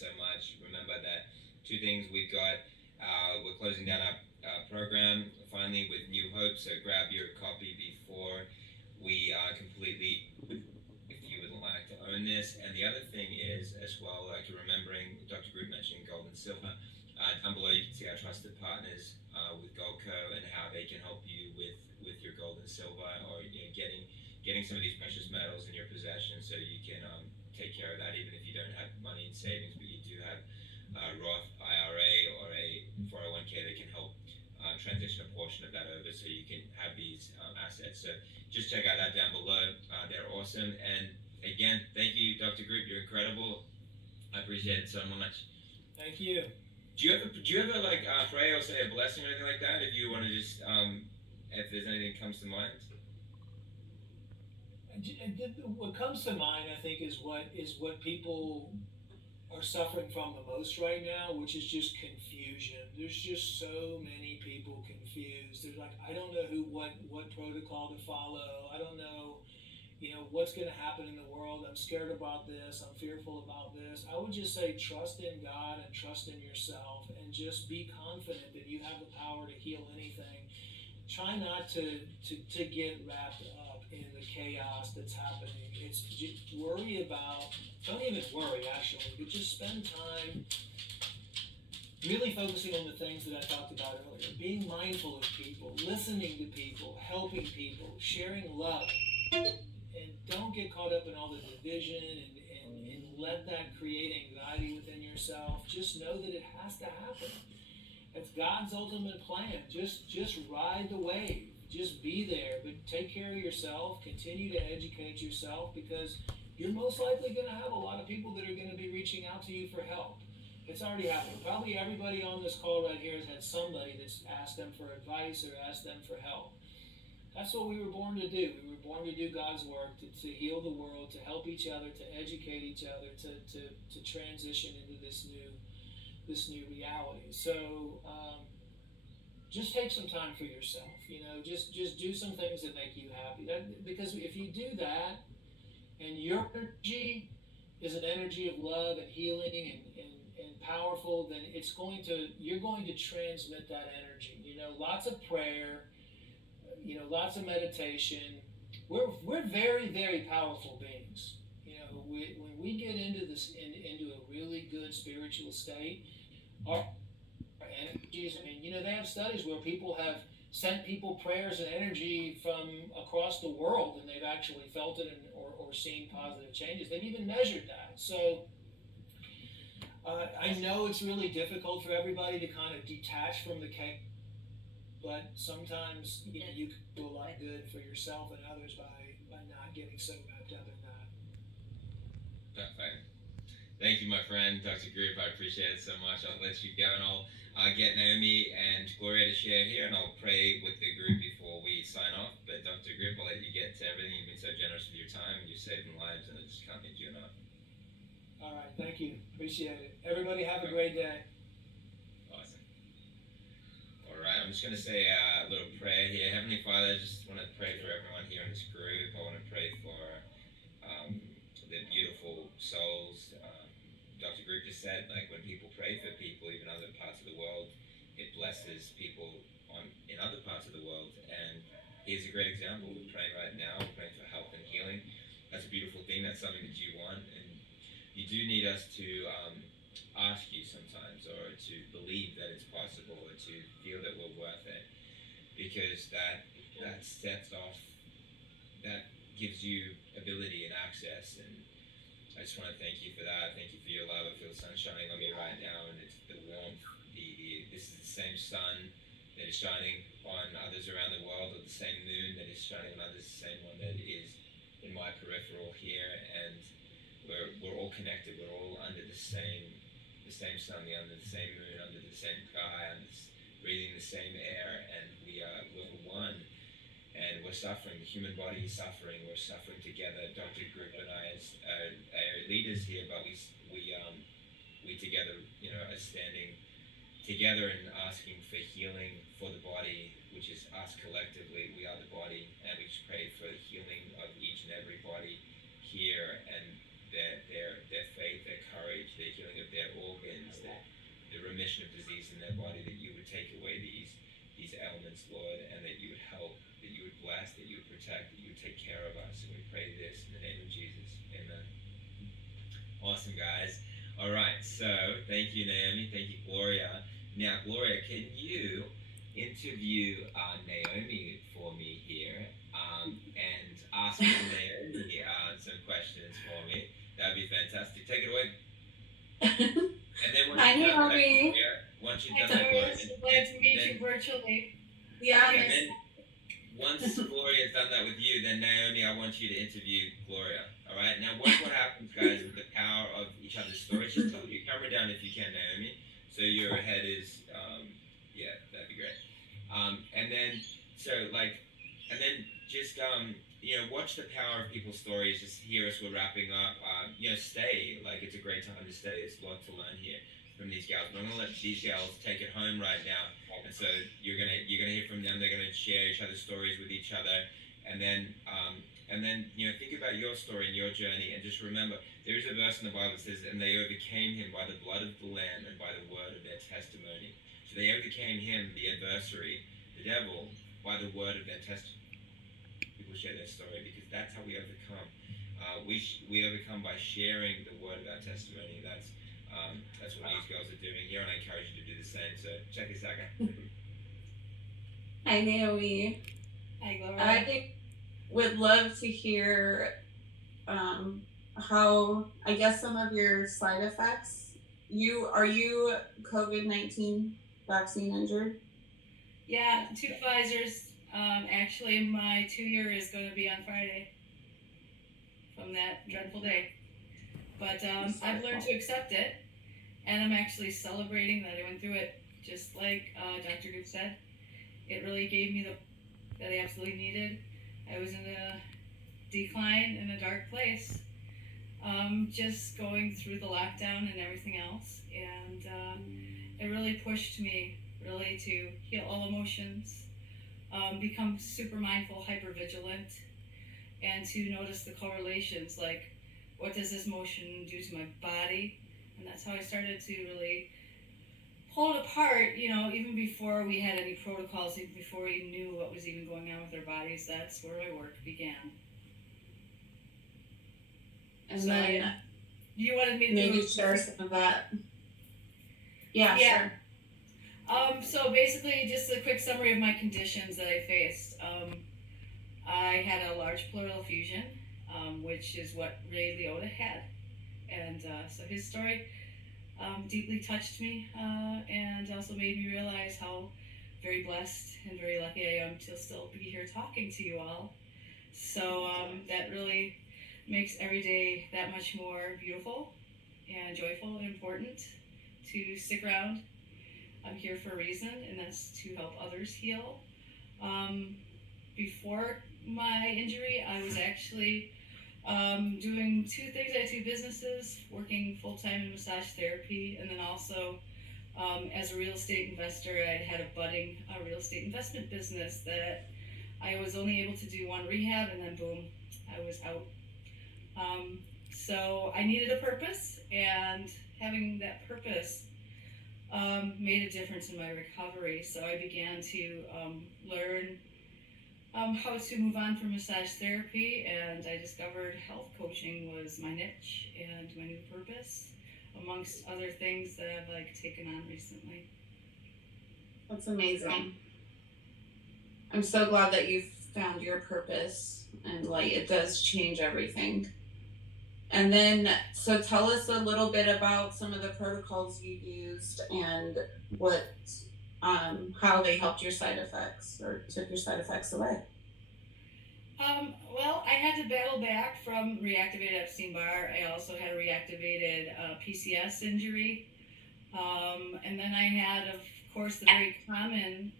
so much. Remember that two things we've got. We're closing down our program finally with New Hope, so grab your copy before we completely, if you would like to own this. And the other thing is, as well, like you're remembering, Dr. Group mentioned gold and silver. Down below, you can see our trusted partners with Goldco and how they can help you with your gold and silver, or getting some of these precious metals in your possession, so you can take care of that, even if you don't have money in savings, but you do have a Roth IRA or a 401k that can help transition a portion of that over, so you can have these assets. So just check out that down below. They're awesome. And again, thank you, Dr. Group. You're incredible. I appreciate it so much. Thank you. Do you ever like pray or say a blessing or anything like that? If you want to just if there's anything that comes to mind. What comes to mind, I think, is what people are suffering from the most right now, which is just confusion. There's just so many people confused. They're like, I don't know what protocol to follow. I don't know, what's going to happen in the world. I'm scared about this. I'm fearful about this. I would just say trust in God and trust in yourself, and just be confident that you have the power to heal anything. Try not to get wrapped up in the chaos that's happening. It's just don't even worry actually, but just spend time really focusing on the things that I talked about earlier. Being mindful of people, listening to people, helping people, sharing love. And don't get caught up in all the division, and let that create anxiety within yourself. Just know that it has to happen. It's God's ultimate plan. Just ride the wave. Just be there, but take care of yourself. Continue to educate yourself, because you're most likely going to have a lot of people that are going to be reaching out to you for help. It's already happened. Probably everybody on this call right here has had somebody that's asked them for advice or asked them for help. That's what we were born to do. We were born to do God's work, to heal the world, to help each other, to educate each other, to transition into this new reality. So just take some time for yourself. Just do some things that make you happy. Because if you do that, and your energy is an energy of love and healing and powerful, then you're going to transmit that energy. Lots of prayer, lots of meditation. We're very, very powerful beings. When we get into into a really good spiritual state, our energies. They have studies where people have sent people prayers and energy from across the world, and they've actually felt it or seen positive changes. They've even measured that. So I know it's really difficult for everybody to kind of detach from the chaos, but sometimes you can do a lot of good for yourself and others by not getting so wrapped up in that. Perfect. Thank you, my friend, Dr. Group. I appreciate it so much. I'll let you go, and I'll get Naomi and Gloria to share here, and I'll pray with the group before we sign off. But Dr. Group, I'll let you get to everything. You've been so generous with your time. You've saved lives, and I just can't thank you enough. All right, thank you. Appreciate it. Everybody have a great day. Awesome. All right, I'm just going to say a little prayer here. Heavenly Father, I just want to pray for everyone here in this group. I want to pray for the beautiful souls. Dr. Group just said, like, when people pray for people, even other parts of the world, it blesses people in other parts of the world. And here's a great example. We're praying right now. We're praying for health and healing. That's a beautiful thing. That's something that you want. And you do need us to ask you sometimes, or to believe that it's possible, or to feel that we're worth it, because that sets off, that gives you ability and access. And I just want to thank you for that. Thank you for your love. I feel the sun shining on me right now, and it's the warmth. This is the same sun that is shining on others around the world, or the same moon that is shining on others, the same one that is in my peripheral here. And we're all connected. We're all under the same sun, under the same moon, under the same sky, breathing the same air, and we're one. And we're suffering. The human body is suffering. We're suffering together. Dr. Group and I, as leaders here, but we together, are standing together and asking for healing for the body, which is us collectively. We are the body, and we just pray for the healing of each and every body here, and their faith, their courage, their healing of their presence, Lord, and that you would help, that you would bless, that you would protect, that you would take care of us. And we pray this in the name of Jesus. Amen. Awesome, guys. All right, so thank you, Naomi. Thank you, Gloria. Now, Gloria, can you interview Naomi for me here and ask Naomi some questions for me? That'd be fantastic. Take it away. And then once Hi, you've done that, Naomi. Gloria, once you've Hi, done that, Gloria, Doris. Glad to meet you virtually. Yeah, and Okay. then once Gloria's done that with you, then Naomi, I want you to interview Gloria. All right. Now, watch what happens, guys, with the power of each other's stories. Just hold your camera down if you can, Naomi. So your head is, yeah, that'd be great. And then, so like, and then just, watch the power of people's stories. Just hear us. We're wrapping up. Stay. Like, it's a great time to stay. There's a lot to learn here from these gals. But I'm gonna let these gals take it home right now. And so you're gonna hear from them. They're gonna share each other's stories with each other, and then think about your story and your journey, and just remember there is a verse in the Bible that says, "And they overcame him by the blood of the Lamb and by the word of their testimony." So they overcame him, the adversary, the devil, by the word of their testimony. People share their story because that's how we overcome. We overcome by sharing the word of our testimony. That's what these girls are doing here, and I encourage you to do the same. So check this out, guys. Hi, Naomi. Hi, Gloria. I would love to hear how, I guess, some of your side effects. Are you COVID-19 vaccine injured? Yeah, 2 Pfizer's. Actually, my 2-year is going to be on Friday from that dreadful day. But I've learned to accept it, and I'm actually celebrating that I went through it, just like Dr. Goop said. It really gave me that I absolutely needed. I was in a decline, in a dark place, just going through the lockdown and everything else. And it really pushed me really to heal all emotions, become super mindful, hyper vigilant, and to notice the correlations, like what does this motion do to my body? And that's how I started to really pull it apart, even before we had any protocols, even before we knew what was even going on with our bodies. That's where my work began. And So, then yeah. You wanted me to maybe share some of that. Yeah, Yeah. sure. So basically, just a quick summary of my conditions that I faced. I had a large pleural effusion, which is what Ray Liotta had. And so his story deeply touched me and also made me realize how very blessed and very lucky I am to still be here talking to you all. So that really makes every day that much more beautiful and joyful and important to stick around. I'm here for a reason, and that's to help others heal. Before my injury, I was actually doing 2 things. I had 2 businesses, working full-time in massage therapy, and then also as a real estate investor, I had a budding real estate investment business that I was only able to do 1 rehab, and then boom, I was out. So I needed a purpose, and having that purpose made a difference in my recovery. So I began to learn how to move on from massage therapy, and I discovered health coaching was my niche and my new purpose, amongst other things that I've taken on recently. That's amazing. I'm so glad that you found your purpose, and it does change everything. And then, so tell us a little bit about some of the protocols you used and how they helped your side effects or took your side effects away. Well, I had to battle back from reactivated Epstein-Barr. I also had a reactivated PCS injury. And then I had, of course, the very common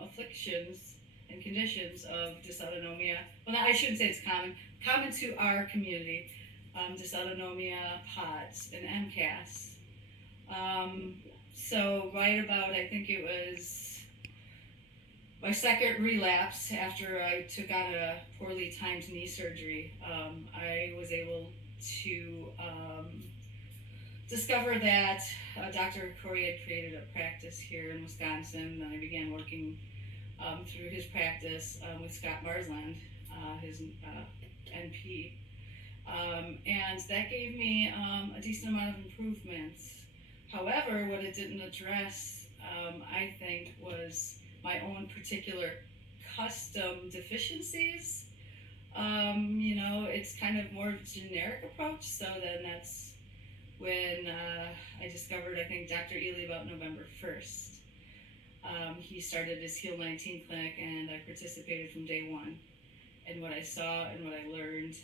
afflictions and conditions of dysautonomia. Well, I shouldn't say it's common to our community. Dysautonomia, POTS, and MCAS. So right about, I think it was my second relapse after I took on a poorly timed knee surgery, I was able to discover that Dr. Corey had created a practice here in Wisconsin, and I began working through his practice with Scott Marsland, his NP. And that gave me a decent amount of improvements. However, what it didn't address, I think, was my own particular custom deficiencies. It's kind of more generic approach. So then that's when I discovered, I think, Dr. Ely about November 1st. He started his Heal 19 clinic, and I participated from day one. And what I saw and what I learned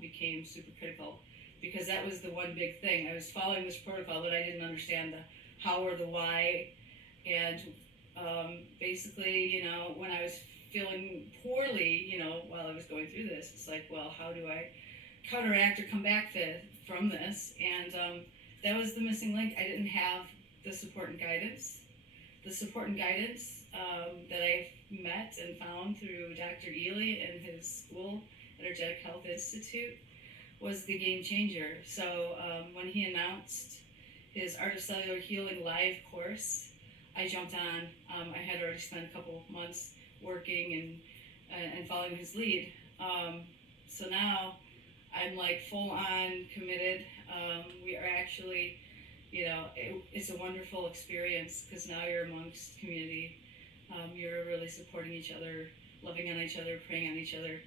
became super critical, because that was the one big thing. I was following this protocol, but I didn't understand the how or the why. And basically, when I was feeling poorly, while I was going through this, it's like, well, how do I counteract or come back from this? And that was the missing link. I didn't have the support and guidance. The support and guidance that I met and found through Dr. Ely and his school, Energetic Health Institute, was the game changer. So when he announced his Art of Cellular Healing live course, I jumped on. I had already spent a couple months working and following his lead. So now I'm like full on committed. We are actually, it's a wonderful experience, because now you're amongst community. You're really supporting each other, loving on each other, praying on each other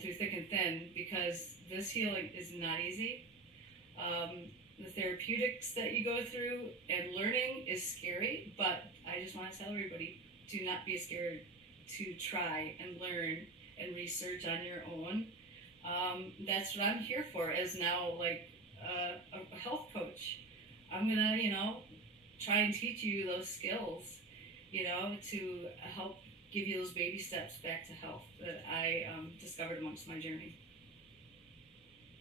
through thick and thin, because this healing is not easy. The therapeutics that you go through and learning is scary, but I just want to tell everybody, do not be scared to try and learn and research on your own. That's what I'm here for, as now like a health coach. I'm gonna, try and teach you those skills, to help give you those baby steps back to health that I discovered amongst my journey.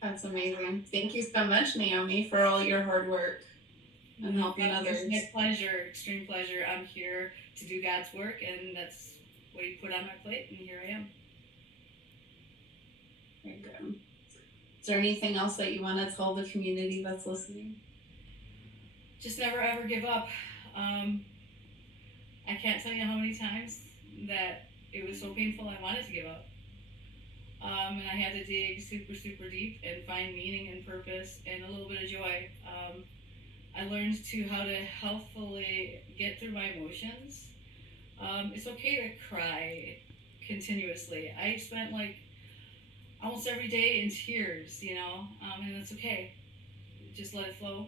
That's amazing. Thank you so much, Naomi, for all your hard work and helping others. It's my pleasure, extreme pleasure. I'm here to do God's work, and that's what He put on my plate, and here I am. Very good. Is there anything else that you want to tell the community that's listening? Just never ever give up. I can't tell you how many times that it was so painful I wanted to give up. And I had to dig super, super deep and find meaning and purpose and a little bit of joy. I learned how to healthfully get through my emotions. It's okay to cry continuously. I spent like almost every day in tears, and that's okay. Just let it flow.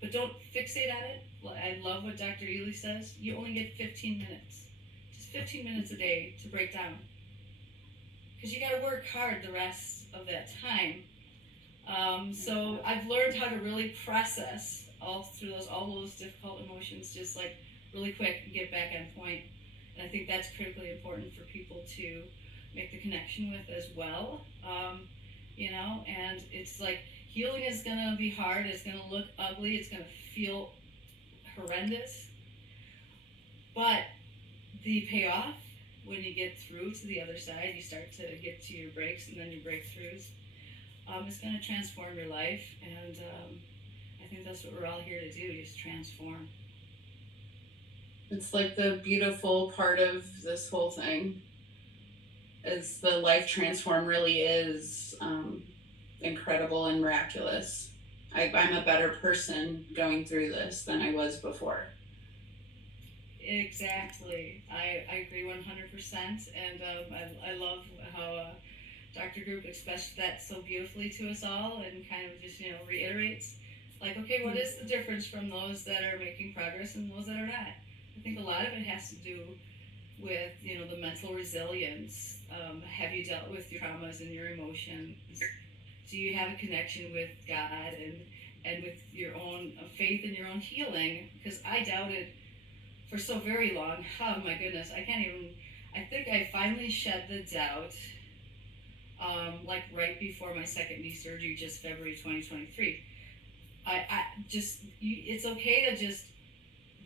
But don't fixate on it. I love what Dr. Ely says. You only get 15 minutes. Just 15 minutes a day to break down. Because you got to work hard the rest of that time. So I've learned how to really process all those difficult emotions, just like really quick and get back on point. And I think that's critically important for people to make the connection with as well. And it's like healing is gonna be hard. It's gonna look ugly. It's gonna feel horrendous. But the payoff, when you get through to the other side, you start to get to your breaks and then your breakthroughs. It's going to transform your life, and I think that's what we're all here to do, is transform. It's like the beautiful part of this whole thing is the life transform really is incredible and miraculous. I'm a better person going through this than I was before. Exactly. I agree 100%, and I love how Dr. Group expressed that so beautifully to us all, and kind of just reiterates, like, okay, what is the difference from those that are making progress and those that are not? I think a lot of it has to do with the mental resilience. Have you dealt with your traumas and your emotions? Do you have a connection with God and with your own faith in your own healing? Because I doubted for so very long. Oh my goodness, I think I finally shed the doubt like right before my second knee surgery, just February 2023. It's okay to just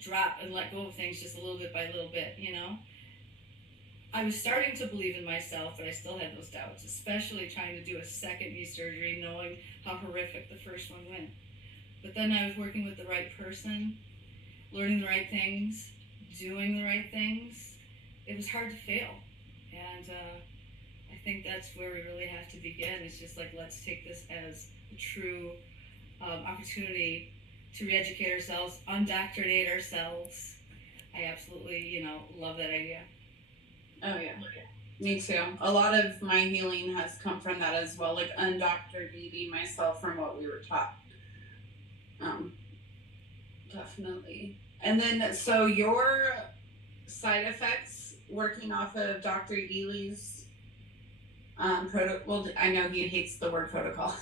drop and let go of things just a little bit by little bit, I was starting to believe in myself, but I still had those doubts, especially trying to do a second knee surgery, knowing how horrific the first one went. But then I was working with the right person, learning the right things, doing the right things. it was hard to fail. And I think that's where we really have to begin. It's just like, let's take this as a true opportunity to re-educate ourselves, undoctrinate ourselves. I absolutely, love that idea. Oh yeah. Me too. A lot of my healing has come from that as well, like undoctrinating myself from what we were taught. Um, Definitely. And then, so your side effects working off of Dr. Ely's protocol. Well, I know he hates the word protocol.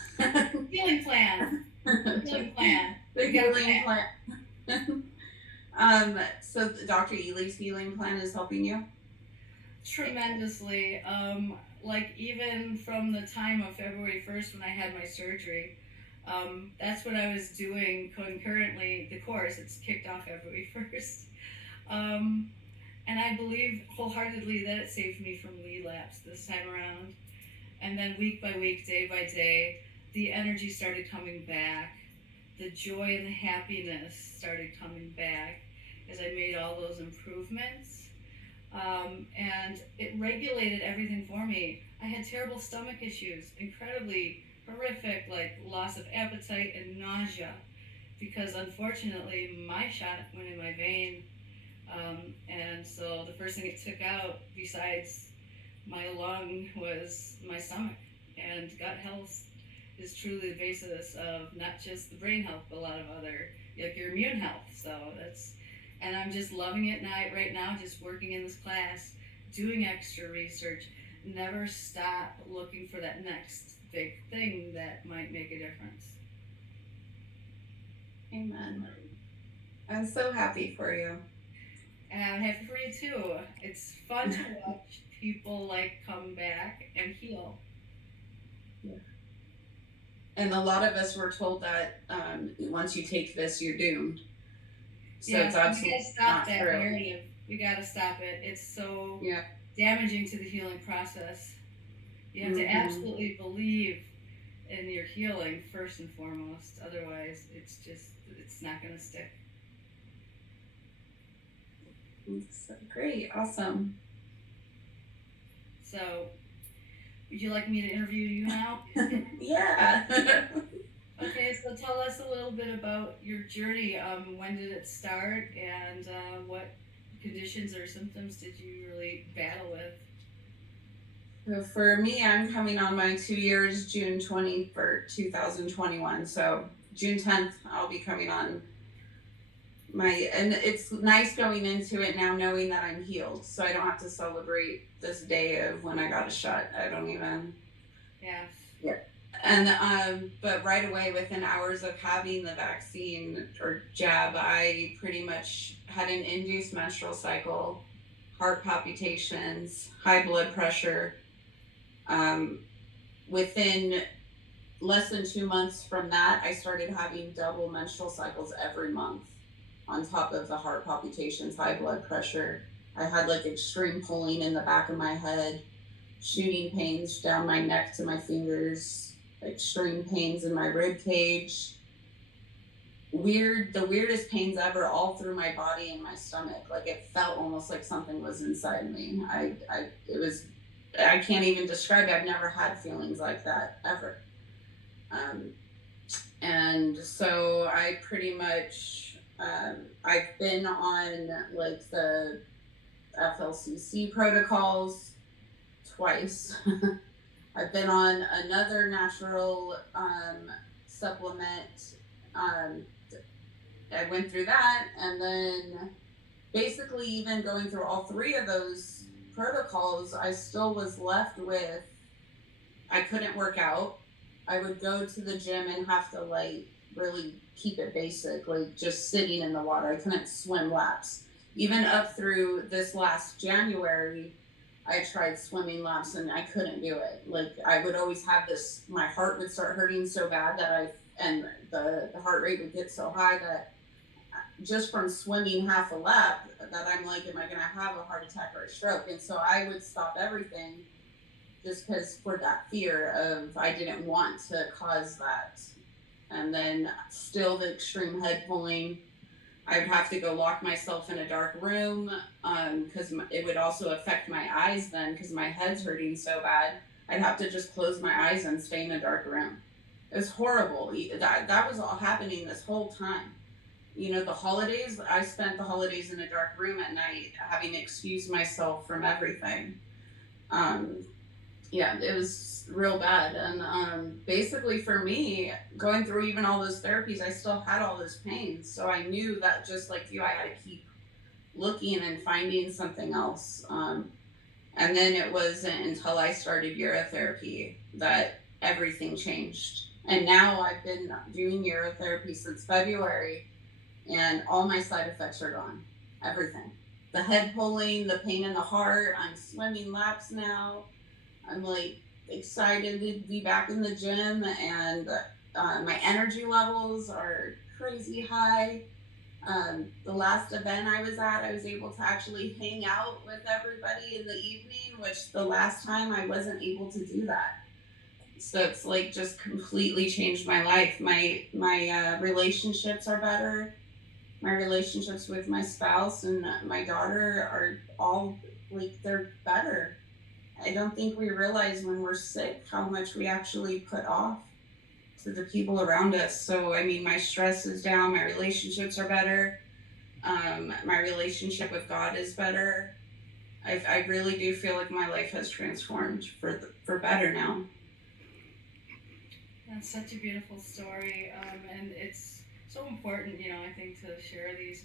Healing plan. Healing plan. The We got a healing plan. So Dr. Ely's healing plan is helping you? Tremendously. Like even from the time of February 1st when I had my surgery, that's what I was doing concurrently. The course, it's kicked off February 1st. And I believe wholeheartedly that it saved me from relapse this time around. And then week by week, day by day, the energy started coming back. The joy and the happiness started coming back as I made all those improvements. And it regulated everything for me. I had terrible stomach issues, incredibly horrific, like loss of appetite and nausea, because unfortunately my shot went in my vein. And so the first thing it took out, besides my lung, was my stomach. And gut health is truly the basis of not just the brain health, but a lot of other, like your immune health. So and I'm just loving it right now, just working in this class, doing extra research, never stop looking for that next big thing that might make a difference. Amen. I'm so happy for you. And I'm happy for you too. It's fun to watch people like come back and heal. Yeah. And a lot of us were told that once you take this, you're doomed. So it's absolutely we gotta stop not that true. narrative. We gotta stop it. It's so damaging to the healing process. You have to absolutely believe in your healing first and foremost. Otherwise, it's not gonna stick. So great, awesome. So, would you like me to interview you now? Yeah. Okay, so tell us a little bit about your journey. When did it start, and what conditions or symptoms did you really battle with? So for me, I'm coming on my 2 years, June 21st, 2021. So June 10th, I'll be coming on and it's nice going into it now knowing that I'm healed. So I don't have to celebrate this day of when I got a shot. I don't even. Yeah. And but right away, within hours of having the vaccine or jab, I pretty much had an induced menstrual cycle, heart palpitations, high blood pressure. Within less than 2 months from that, I started having double menstrual cycles every month, on top of the heart palpitations, high blood pressure. I had like extreme pulling in the back of my head, shooting pains down my neck to my fingers, extreme pains in my rib cage. The weirdest pains ever, all through my body and my stomach. Like it felt almost like something was inside me. I can't even describe it. I've never had feelings like that ever. And so I pretty much, I've been on like the FLCC protocols twice. I've been on another natural supplement. I went through that, and then basically even going through all three of those protocols, I still was left with, I couldn't work out. I would go to the gym and have to like really keep it basic, like just sitting in the water. I couldn't swim laps. Even up through this last January, I tried swimming laps and I couldn't do it. Like I would always have this, my heart would start hurting so bad and the heart rate would get so high that just from swimming half a lap that I'm like, am I going to have a heart attack or a stroke? And so I would stop everything just because for that fear of, I didn't want to cause that. And then still the extreme head pulling. I would have to go lock myself in a dark room because it would also affect my eyes then because my head's hurting so bad. I'd have to just close my eyes and stay in a dark room. It was horrible. That was all happening this whole time. You know, the holidays, I spent the holidays in a dark room at night, having excused myself from everything. Um, yeah, it was real bad. And basically, for me, going through even all those therapies, I still had all those pains. So I knew that just like you, I had to keep looking and finding something else. And then it wasn't until I started urotherapy that everything changed. And now I've been doing urotherapy since February, and all my side effects are gone. Everything. The head pulling, the pain in the heart. I'm swimming laps now. I'm like excited to be back in the gym, and my energy levels are crazy high. The last event I was at, I was able to actually hang out with everybody in the evening, which the last time I wasn't able to do that. So it's like just completely changed my life. My relationships are better. My relationships with my spouse and my daughter are all like they're better. I don't think we realize when we're sick how much we actually put off to the people around us. So, I mean, my stress is down, my relationships are better, my relationship with God is better. I really do feel like my life has transformed for better now. That's such a beautiful story, and it's so important, I think, to share these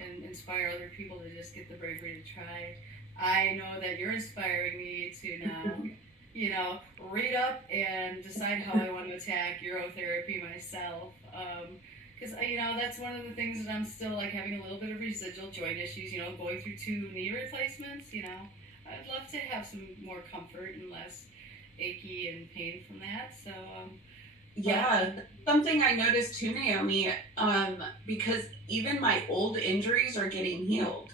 and inspire other people to just get the bravery to try. I know that you're inspiring me to now, read up and decide how I want to attack urotherapy myself. Because that's one of the things that I'm still like having a little bit of residual joint issues. Going through 2 knee replacements. I'd love to have some more comfort and less achy and pain from that. So, Yeah, something I noticed too, Naomi, because even my old injuries are getting healed.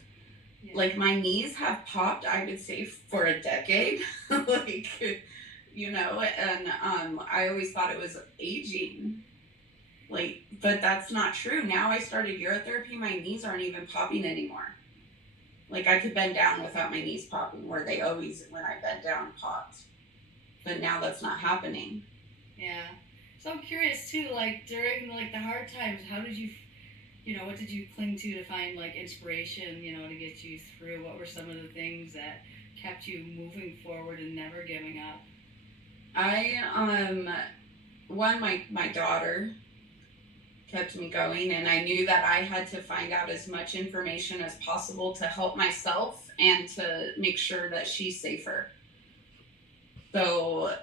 yeah. Like my knees have popped, I would say, for a decade. Like, and I always thought it was aging. Like, but that's not true. Now I started urotherapy, my knees aren't even popping anymore. Like I could bend down without my knees popping, where they always, when I bent down, popped. But now that's not happening. Yeah. So I'm curious too, like during like the hard times, how did you, what did you cling to find like inspiration, to get you through? What were some of the things that kept you moving forward and never giving up? I one my daughter kept me going, and I knew that I had to find out as much information as possible to help myself and to make sure that she's safer. So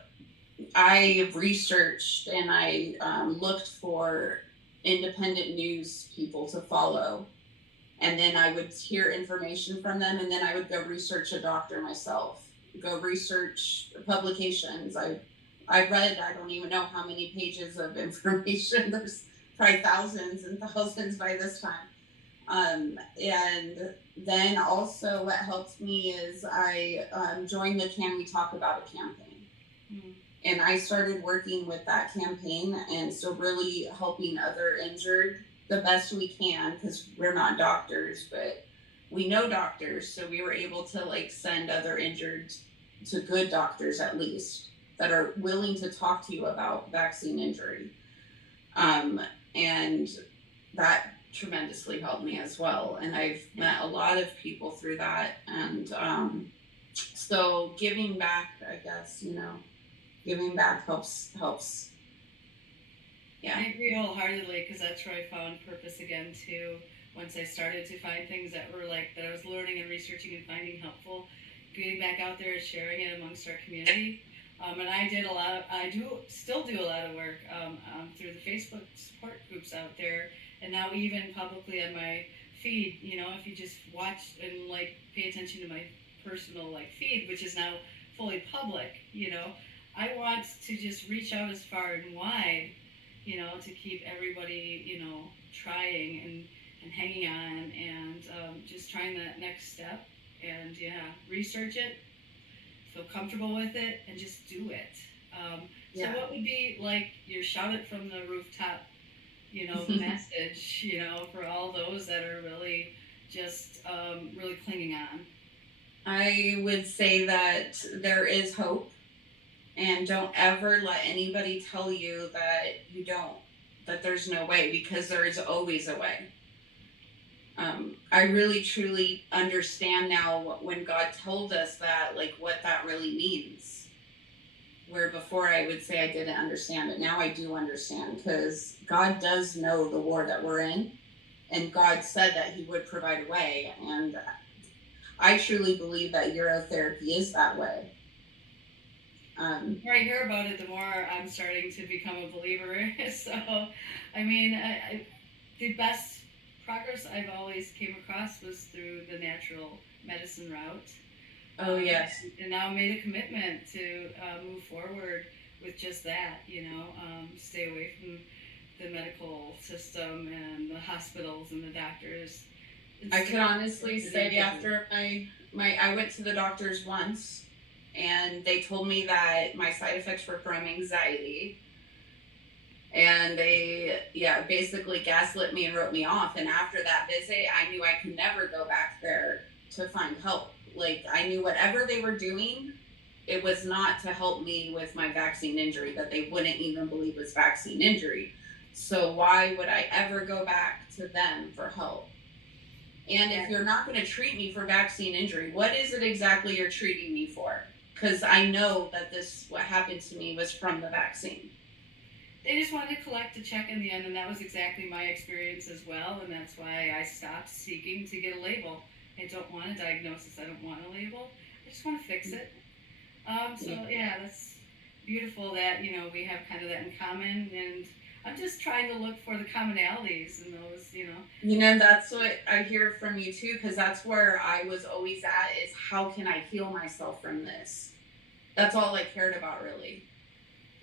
I researched and I looked for independent news people to follow, and then I would hear information from them, and then I would go research a doctor myself, go research publications. I read, I don't even know how many pages of information. There's probably thousands and thousands by this time. And then also what helped me is I joined the Can We Talk About It campaign. Mm. And I started working with that campaign, and so really helping other injured the best we can, because we're not doctors, but we know doctors, so we were able to like send other injured to good doctors at least that are willing to talk to you about vaccine injury. And that tremendously helped me as well. And I've met a lot of people through that. And so giving back, I guess, giving back helps. Yeah. I agree wholeheartedly because that's where I found purpose again too. Once I started to find things that were like that I was learning and researching and finding helpful, getting back out there and sharing it amongst our community. And I still do a lot of work through the Facebook support groups out there, and now even publicly on my feed. If you just watch and like pay attention to my personal like feed, which is now fully public. I want to just reach out as far and wide, to keep everybody, trying and hanging on and just trying that next step and research it, feel comfortable with it, and just do it. So what would be like your shout it from the rooftop the message, for all those that are really just really clinging on. I would say that there is hope, and don't ever let anybody tell you that that there's no way, because there is always a way. I really truly understand now when God told us that, like what that really means. Where before I would say I didn't understand it, now I do understand, because God does know the war that we're in, and God said that He would provide a way, and I truly believe that urotherapy is that way. The more I hear about it, the more I'm starting to become a believer. So, I mean, the best progress I've always came across was through the natural medicine route. Oh yes, And now I made a commitment to move forward with just that, stay away from the medical system and the hospitals and the doctors. I could honestly say after my I went to the doctors once, and they told me that my side effects were from anxiety, and they basically gaslit me and wrote me off, and after that visit I knew I could never go back there to find help. Like, I knew whatever they were doing, it was not to help me with my vaccine injury that they wouldn't even believe was vaccine injury. So why would I ever go back to them for help? And if you're not going to treat me for vaccine injury, what is it exactly you're treating me for? Because I know that what happened to me was from the vaccine. They just wanted to collect a check in the end, and that was exactly my experience as well. And that's why I stopped seeking to get a label. I don't want a diagnosis. I don't want a label. I just want to fix it. So yeah, that's beautiful that we have kind of that in common, and I'm just trying to look for the commonalities in those. That's what I hear from you too, because that's where I was always at, is how can I heal myself from this? That's all I cared about, really.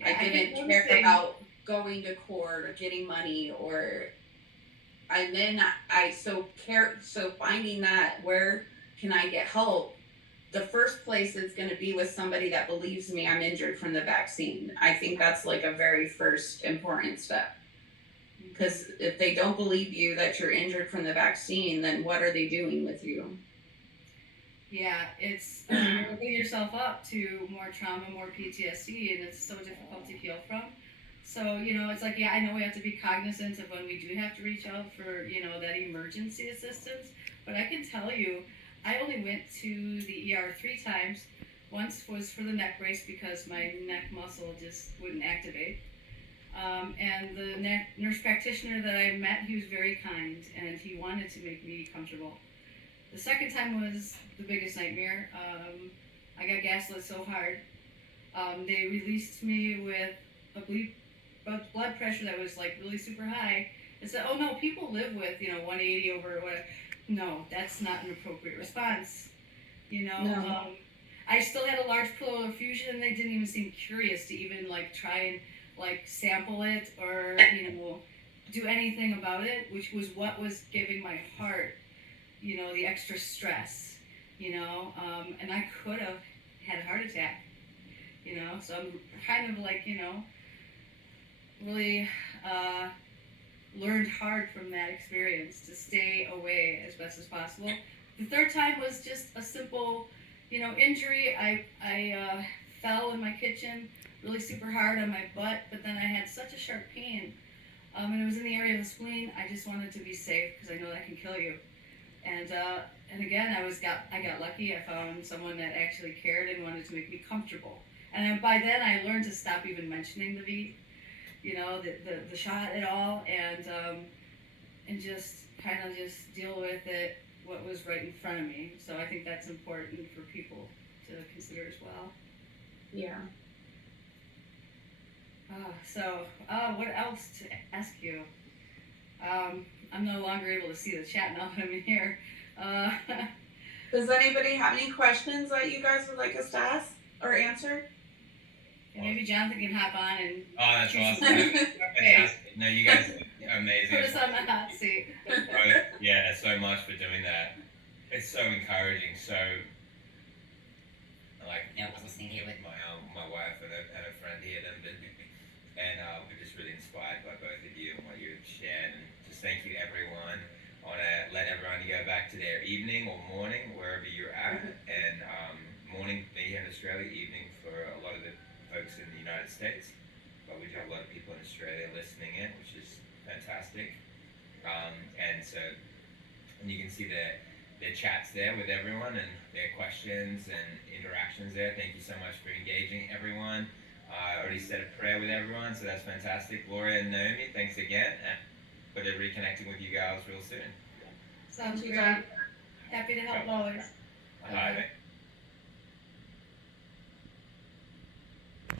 Yeah, I didn't care about going to court or getting money, and then so finding that, where can I get help? The first place is going to be with somebody that believes me I'm injured from the vaccine. I think that's like a very first important step. Because if they don't believe you that you're injured from the vaccine, then what are they doing with you? Yeah, it's you're opening yourself up to more trauma, more PTSD, and it's so difficult to heal from. So, it's like, yeah, I know we have to be cognizant of when we do have to reach out for, that emergency assistance. But I can tell you, I only went to the ER 3 times. Once was for the neck brace because my neck muscle just wouldn't activate. And the nurse practitioner that I met, he was very kind, and he wanted to make me comfortable. The second time was the biggest nightmare. I got gaslit so hard. They released me with blood pressure that was like really super high. And said, "Oh no, people live with 180 over whatever." No, that's not an appropriate response. No. I still had a large pleural effusion, and they didn't even seem curious to even like try and like sample it or do anything about it, which was what was giving my heart the extra stress, and I could have had a heart attack, so I'm kind of like, really learned hard from that experience to stay away as best as possible. The third time was just a simple, injury. I fell in my kitchen really super hard on my butt, but then I had such a sharp pain, and it was in the area of the spleen. I just wanted to be safe because I know that can kill you. And again, I got lucky. I found someone that actually cared and wanted to make me comfortable. And by then, I learned to stop even mentioning the shot at all, and just kind of just deal with it, what was right in front of me. So I think that's important for people to consider as well. Yeah. What else to ask you? I'm no longer able to see the chat now that I'm in here. Does anybody have any questions that you guys would like us to ask or answer? And maybe Jonathan can hop on and. Oh, that's awesome. Fantastic. No, you guys are amazing. Put us on the hot seat. Yeah, so much for doing that. It's so encouraging. So, like, I was listening here with my wife and a friend here, and we're just really inspired by both of you and what you've shared. shared. And just thank you, everyone. I want to let everyone go back to their evening or morning, wherever you're at. And morning here in Australia, evening for a lot of the folks in the United States. But we do have a lot of people in Australia listening in, which is fantastic. And you can see their chats there with everyone and their questions and interactions there. Thank you so much for engaging, everyone. I already said a prayer with everyone, so that's fantastic. Gloria and Naomi, thanks again. And look forward to reconnecting with you guys real soon. Sounds Thank you, great. John. Happy to help always. Bye.